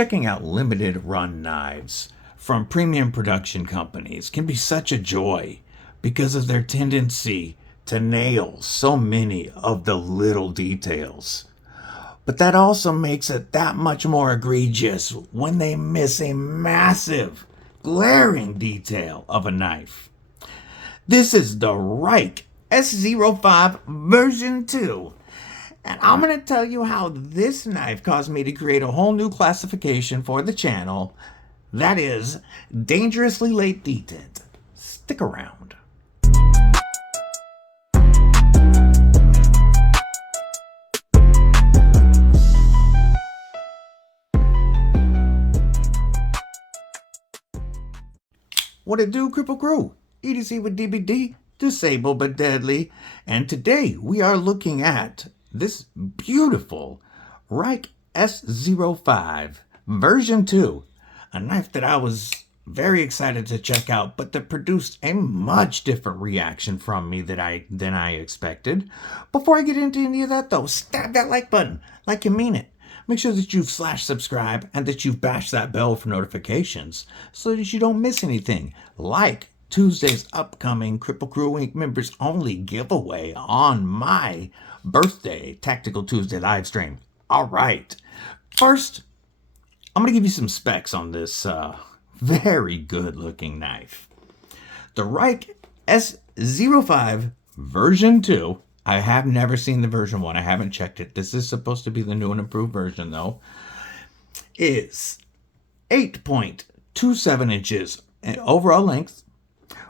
Checking out limited run knives from premium production companies can be such a joy because of their tendency to nail so many of the little details. But that also makes it that much more egregious when they miss a massive, glaring detail of a knife. This is the Rike S05 version 2. And I'm going to tell you how this knife caused me to create a whole new classification for the channel. That is dangerously late detent. Stick around. What it do, Kripple Krew? EDC with DBD, disabled but deadly. And today we are looking at this beautiful Rike S05 version 2, a knife that I was very excited to check out, but that produced a much different reaction from me than I expected. Before I get into any of that though, stab that like button like you mean it. Make sure that you've /subscribe and that you've bashed that bell for notifications so that you don't miss anything, like Tuesday's upcoming Kripple Krew Inc. members only giveaway on my birthday Tactical Tuesday live stream. All right, first I'm gonna give you some specs on this very good looking knife. The Rike S05 version 2. I have never seen the version 1. I haven't checked it. This is supposed to be the new and improved version though. Is 8.27 inches in overall length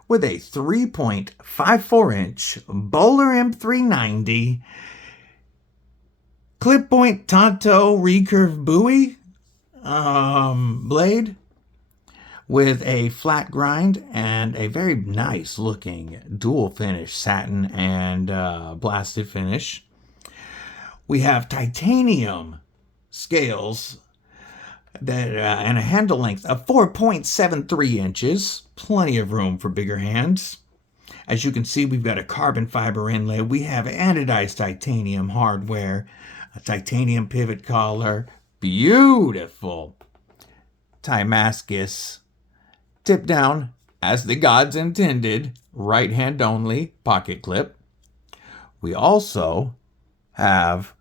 with a 3.54 inch Bowler M390 clip point Tanto Recurve Bowie blade with a flat grind and a very nice looking dual finish satin and blasted finish. We have titanium scales that and a handle length of 4.73 inches. Plenty of room for bigger hands. As you can see, we've got a carbon fiber inlay. We have anodized titanium hardware, a titanium pivot collar, beautiful Timascus tip down as the gods intended, right hand only pocket clip. We also have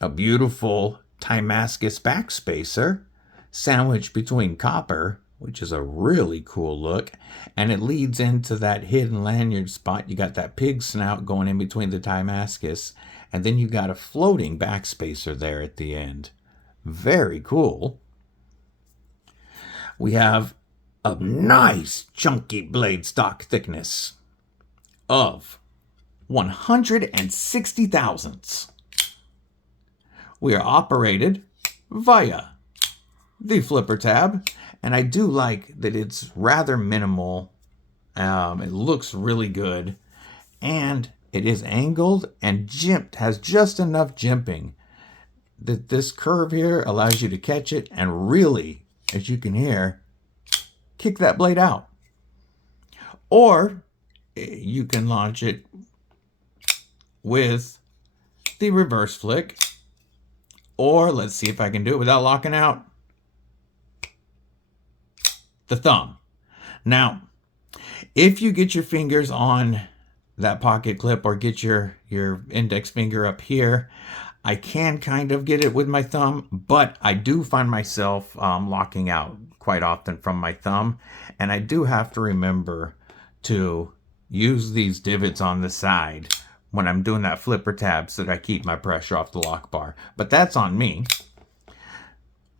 a beautiful Timascus backspacer sandwiched between copper, which is a really cool look, and it leads into that hidden lanyard spot. You got that pig snout going in between the Timascus, and then you got a floating backspacer there at the end. Very cool. We have a nice chunky blade stock thickness of 160 thousandths. We are operated via the flipper tab, and I do like that it's rather minimal. It looks really good, and it is angled and jimped, has just enough jimping that this curve here allows you to catch it and really, as you can hear, kick that blade out. Or you can launch it with the reverse flick, or let's see if I can do it without locking out, the thumb. Now, if you get your fingers on that pocket clip or get your index finger up here, I can kind of get it with my thumb, but I do find myself locking out quite often from my thumb, and I do have to remember to use these divots on the side when I'm doing that flipper tab so that I keep my pressure off the lock bar. But that's on me.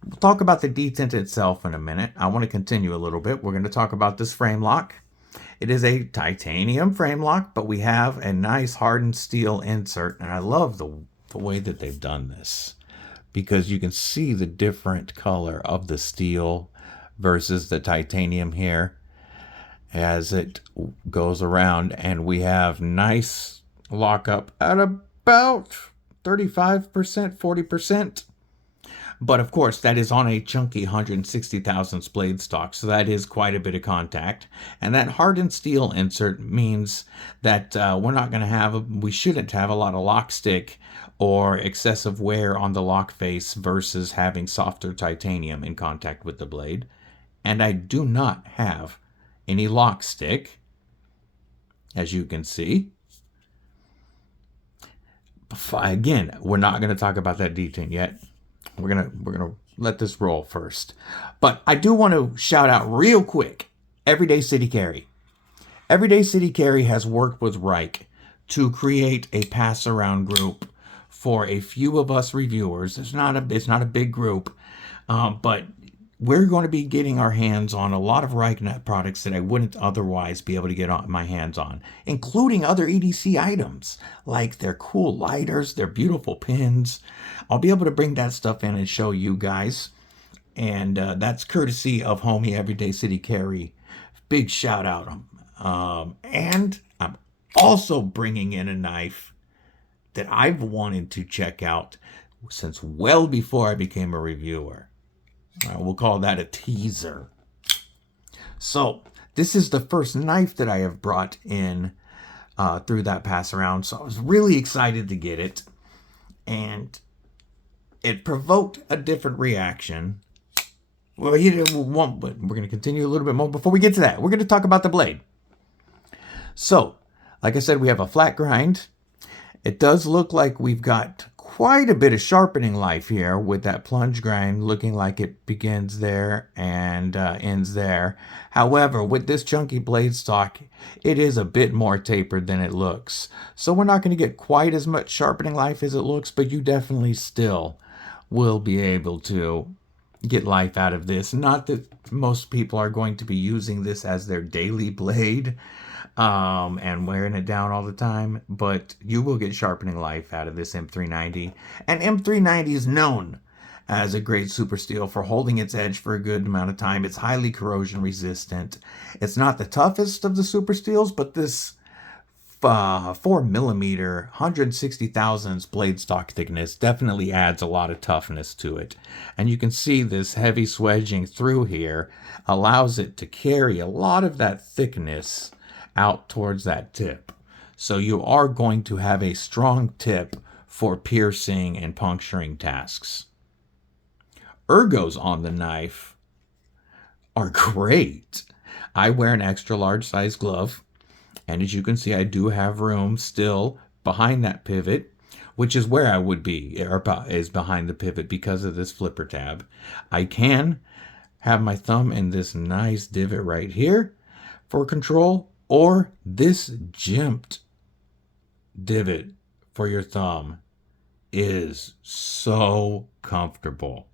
We'll talk about the detent itself in a minute. I want to continue a little bit. We're going to talk about this frame lock. It is a titanium frame lock, but we have a nice hardened steel insert, and I love the way that they've done this because you can see the different color of the steel versus the titanium here as it goes around, and we have nice lockup at about 35%, 40%. But of course, that is on a chunky 160 thousandths blade stock, so that is quite a bit of contact. And that hardened steel insert means that we shouldn't have a lot of lock stick or excessive wear on the lock face versus having softer titanium in contact with the blade. And I do not have any lock stick, as you can see. Again, we're not going to talk about that detent yet. We're gonna let this roll first. But I do want to shout out real quick Everyday City Carry. Everyday City Carry has worked with Rike to create a pass-around group for a few of us reviewers. It's not a big group, but we're going to be getting our hands on a lot of Rike products that I wouldn't otherwise be able to get my hands on, including other EDC items, like their cool lighters, their beautiful pins. I'll be able to bring that stuff in and show you guys. And that's courtesy of homie Everyday City Carry. Big shout out. And I'm also bringing in a knife that I've wanted to check out since well before I became a reviewer. We'll call that a teaser. So this is the first knife that I have brought in through that pass around. So I was really excited to get it. And it provoked a different reaction. Well, but we're going to continue a little bit more. Before we get to that, we're going to talk about the blade. So, like I said, we have a flat grind. It does look like we've got quite a bit of sharpening life here with that plunge grind looking like it begins there and ends there. However, with this chunky blade stock, it is a bit more tapered than it looks. So we're not going to get quite as much sharpening life as it looks, but you definitely still will be able to get life out of this. Not that most people are going to be using this as their daily blade and wearing it down all the time, but you will get sharpening life out of this M390. And M390 is known as a great super steel for holding its edge for a good amount of time. It's highly corrosion resistant. It's not the toughest of the super steels, but this 4mm 160 thousandths blade stock thickness definitely adds a lot of toughness to it. And you can see this heavy swedging through here allows it to carry a lot of that thickness out towards that tip. So you are going to have a strong tip for piercing and puncturing tasks. Ergos on the knife are great. I wear an extra large size glove, and as you can see, I do have room still behind that pivot, which is where I would be, or is behind the pivot because of this flipper tab. I can have my thumb in this nice divot right here for control, or this jimped divot for your thumb is so comfortable.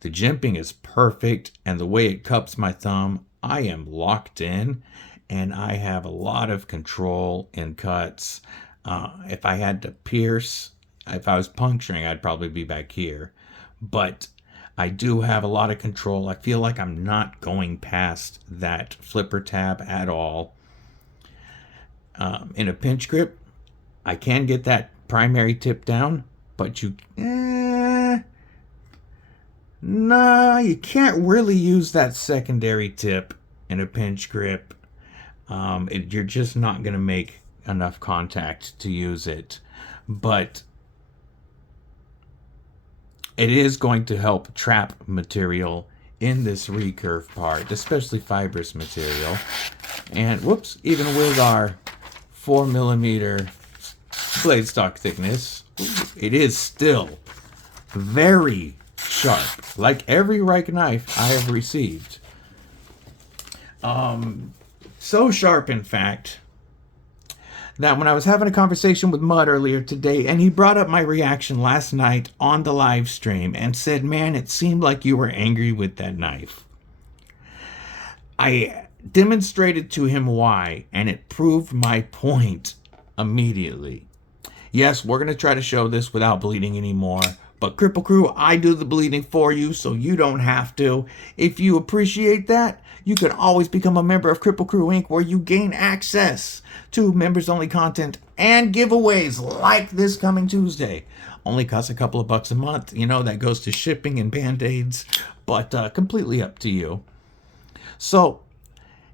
The jimping is perfect, and the way it cups my thumb, I am locked in, and I have a lot of control in cuts. If I had to pierce, if I was puncturing, I'd probably be back here. But I do have a lot of control. I feel like I'm not going past that flipper tab at all. In a pinch grip, I can get that primary tip down, but you can't really use that secondary tip in a pinch grip. You're just not going to make enough contact to use it, but it is going to help trap material in this recurve part, especially fibrous material. And whoops, even with our 4mm blade stock thickness, it is still very sharp, like every Rike knife I have received. So sharp, in fact, that when I was having a conversation with Mud earlier today, and he brought up my reaction last night on the live stream and said, man, it seemed like you were angry with that knife. I demonstrated to him why, and it proved my point immediately. Yes, we're going to try to show this without bleeding anymore, but Kripple Krew, I do the bleeding for you, so you don't have to. If you appreciate that, you can always become a member of Kripple Krew Inc., where you gain access to members-only content and giveaways like this coming Tuesday. Only costs a couple of bucks a month. You know, that goes to shipping and band-aids, but completely up to you. So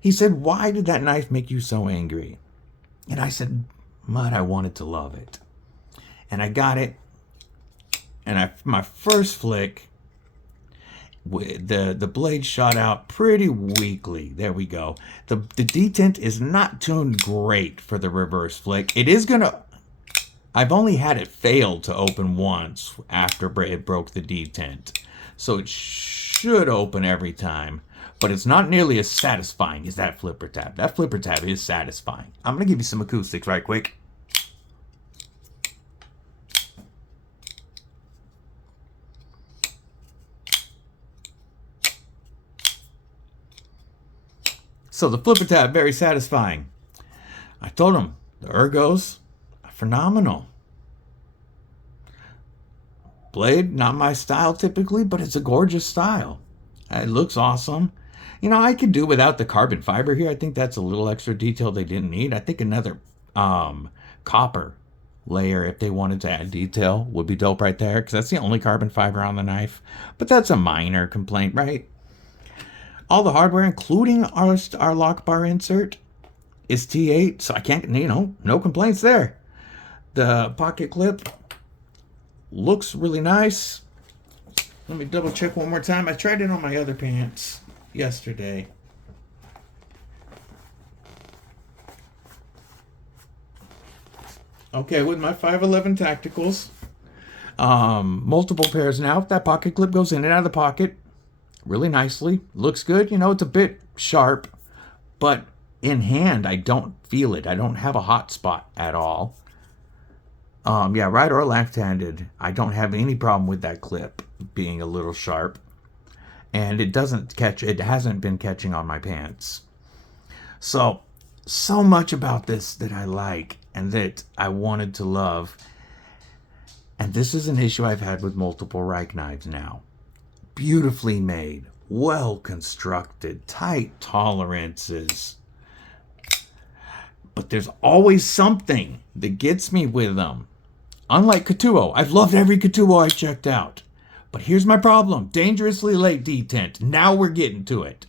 he said, why did that knife make you so angry? And I said, Mud, I wanted to love it. And I got it. And my first flick, the blade shot out pretty weakly. There we go. The detent is not tuned great for the reverse flick. It is going to... I've only had it fail to open once after it broke the detent. So it should open every time. But it's not nearly as satisfying as that flipper tab. That flipper tab is satisfying. I'm going to give you some acoustics right quick. So the flipper tab, very satisfying. I told him, the ergos, phenomenal. Blade, not my style typically, but it's a gorgeous style. It looks awesome. You know, I could do without the carbon fiber here. I think that's a little extra detail they didn't need. I think another copper layer, if they wanted to add detail, would be dope right there, because that's the only carbon fiber on the knife. But that's a minor complaint, right? All the hardware, including our lock bar insert, is T8, so I can't, you know, no complaints there. The pocket clip looks really nice. Let me double check one more time. I tried it on my other pants yesterday. Okay, with my 511 Tacticals, multiple pairs now. That pocket clip goes in and out of the pocket really nicely. Looks good. You know, it's a bit sharp, but in hand, I don't feel it. I don't have a hot spot at all. Yeah, right or left-handed, I don't have any problem with that clip being a little sharp. And it hasn't been catching on my pants. So much about this that I like and that I wanted to love. And this is an issue I've had with multiple Rike knives now. Beautifully made, well constructed, tight tolerances. But there's always something that gets me with them. Unlike Katuo, I've loved every Katuo I checked out. But here's my problem. Dangerously late detent. Now we're getting to it.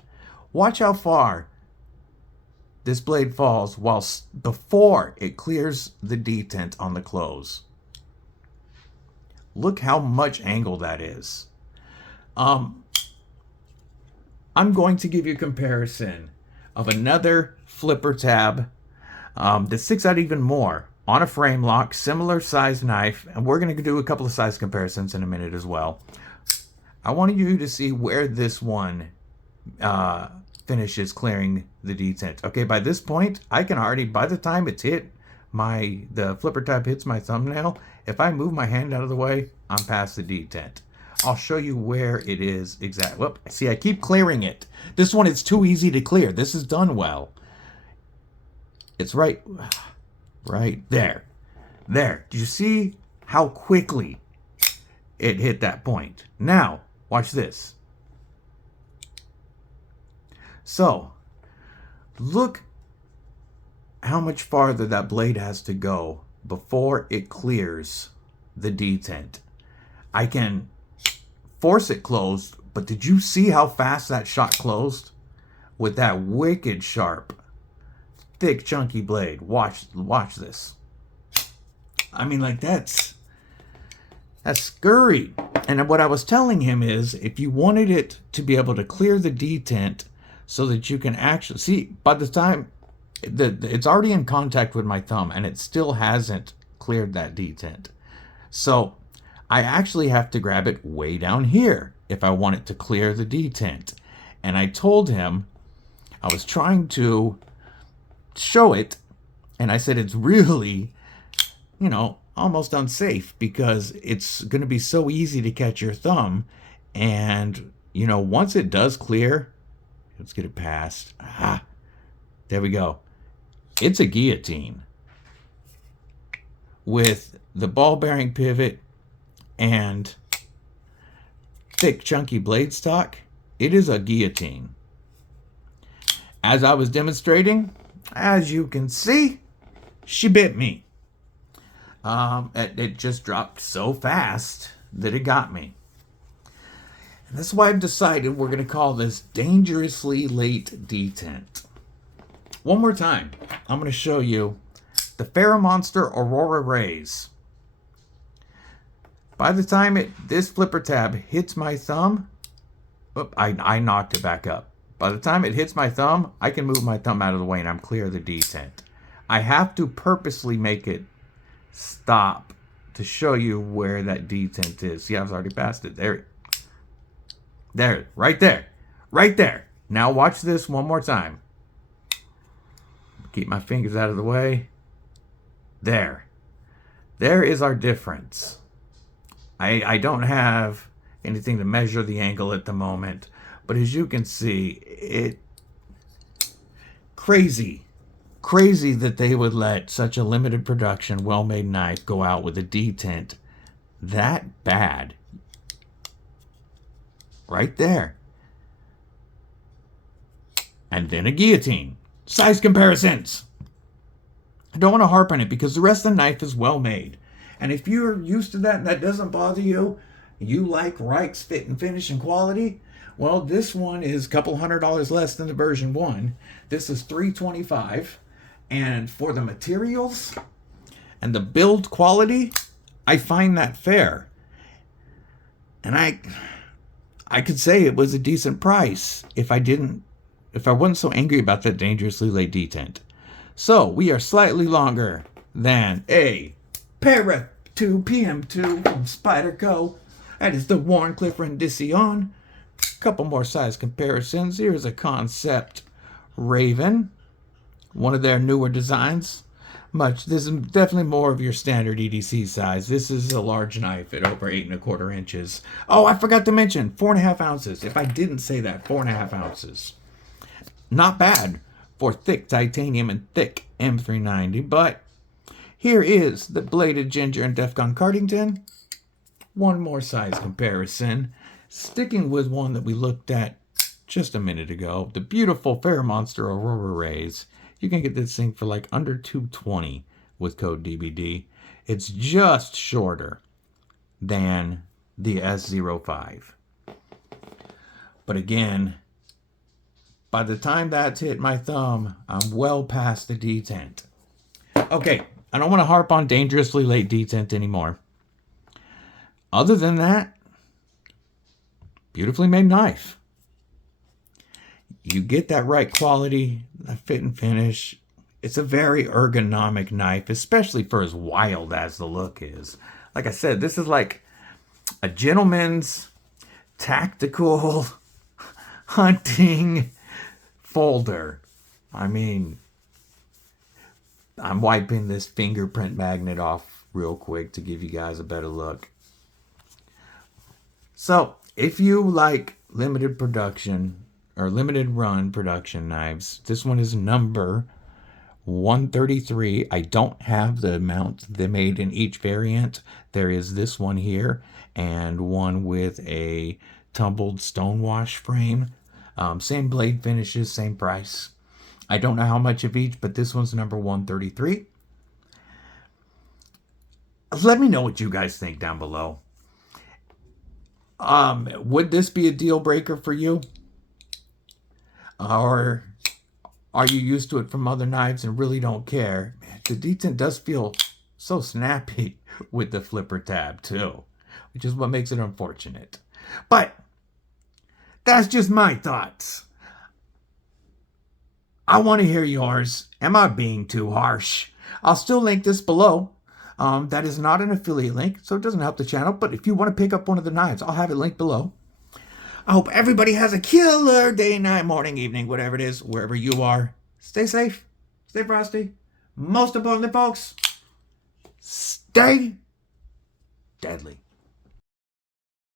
Watch how far this blade falls before it clears the detent on the close. Look how much angle that is. I'm going to give you a comparison of another flipper tab that sticks out even more on a frame lock, similar size knife, and we're going to do a couple of size comparisons in a minute as well. I want you to see where this one finishes clearing the detent. Okay, by this point, I can already, by the time it's hit the flipper tab hits my thumbnail, if I move my hand out of the way, I'm past the detent. I'll show you where it is exactly. Whoop, see, I keep clearing it. This one is too easy to clear. This is done well. It's right there. There. Do you see how quickly it hit that point? Now, watch this. So, look how much farther that blade has to go before it clears the detent. I can force it closed, but did you see how fast that shot closed? With that wicked sharp, thick, chunky blade. Watch this. I mean, like, that's scurry. And what I was telling him is, if you wanted it to be able to clear the detent so that you can actually see, by the time it's already in contact with my thumb and it still hasn't cleared that detent. So I actually have to grab it way down here if I want it to clear the detent. And I told him, I was trying to show it, and I said it's really, you know, almost unsafe because it's going to be so easy to catch your thumb. And, you know, once it does clear, let's get it past. There we go. It's a guillotine with the ball bearing pivot and thick, chunky blade stock. It is a guillotine. As I was demonstrating, as you can see, she bit me. It just dropped so fast that it got me. And that's why I've decided we're going to call this Dangerously Late Detent. One more time, I'm going to show you the Monster Aurora Rays. By the time this flipper tab hits my thumb, I knocked it back up. By the time it hits my thumb, I can move my thumb out of the way and I'm clear of the detent. I have to purposely make it stop to show you where that detent is. See, I've already passed it. There, right there. Right there. Now watch this one more time. Keep my fingers out of the way. There. There is our difference. I don't have anything to measure the angle at the moment, but as you can see, crazy that they would let such a limited production, well-made knife go out with a detent that bad. Right there. And then a guillotine. Size comparisons. I don't want to harp on it because the rest of the knife is well made. And if you're used to that and that doesn't bother you, you like Rike's fit and finish and quality, well, this one is a couple $100 less than the version 1. This is $325. And for the materials and the build quality, I find that fair. And I could say it was a decent price if I wasn't so angry about that dangerously late detent. So we are slightly longer than a Para 2 PM2 from Spyderco. That is the Wharncliffe rendition. Couple more size comparisons. Here's a Concept Raven, one of their newer designs. This is definitely more of your standard EDC size. This is a large knife at over 8 1/4 inches. Oh, I forgot to mention 4.5 ounces. If I didn't say that, 4.5 ounces. Not bad for thick titanium and thick M390, but here is the Bladed Ginger and Defcon Cardington. One more size comparison. Sticking with one that we looked at just a minute ago, the beautiful Monster Aurora Rays. You can get this thing for like under $220 with code DBD. It's just shorter than the S05. But again, by the time that's hit my thumb, I'm well past the detent. Okay, I don't want to harp on dangerously late detent anymore. Other than that, beautifully made knife. You get that right quality, that fit and finish. It's a very ergonomic knife, especially for as wild as the look is. Like I said, this is like a gentleman's tactical hunting folder. I mean, I'm wiping this fingerprint magnet off real quick to give you guys a better look. So, if you like limited production or limited run production knives, this one is number 133. I don't have the amount they made in each variant. There is this one here and one with a tumbled stonewash frame. Same blade finishes, same price. I don't know how much of each, but this one's number 133. Let me know what you guys think down below. Would this be a deal breaker for you? Or are you used to it from other knives and really don't care? The detent does feel so snappy with the flipper tab too, which is what makes it unfortunate. But that's just my thoughts. I want to hear yours. Am I being too harsh? I'll still link this below. That is not an affiliate link, so it doesn't help the channel. But if you want to pick up one of the knives, I'll have it linked below. I hope everybody has a killer day, night, morning, evening, whatever it is, wherever you are. Stay safe. Stay frosty. Most importantly, folks, stay deadly.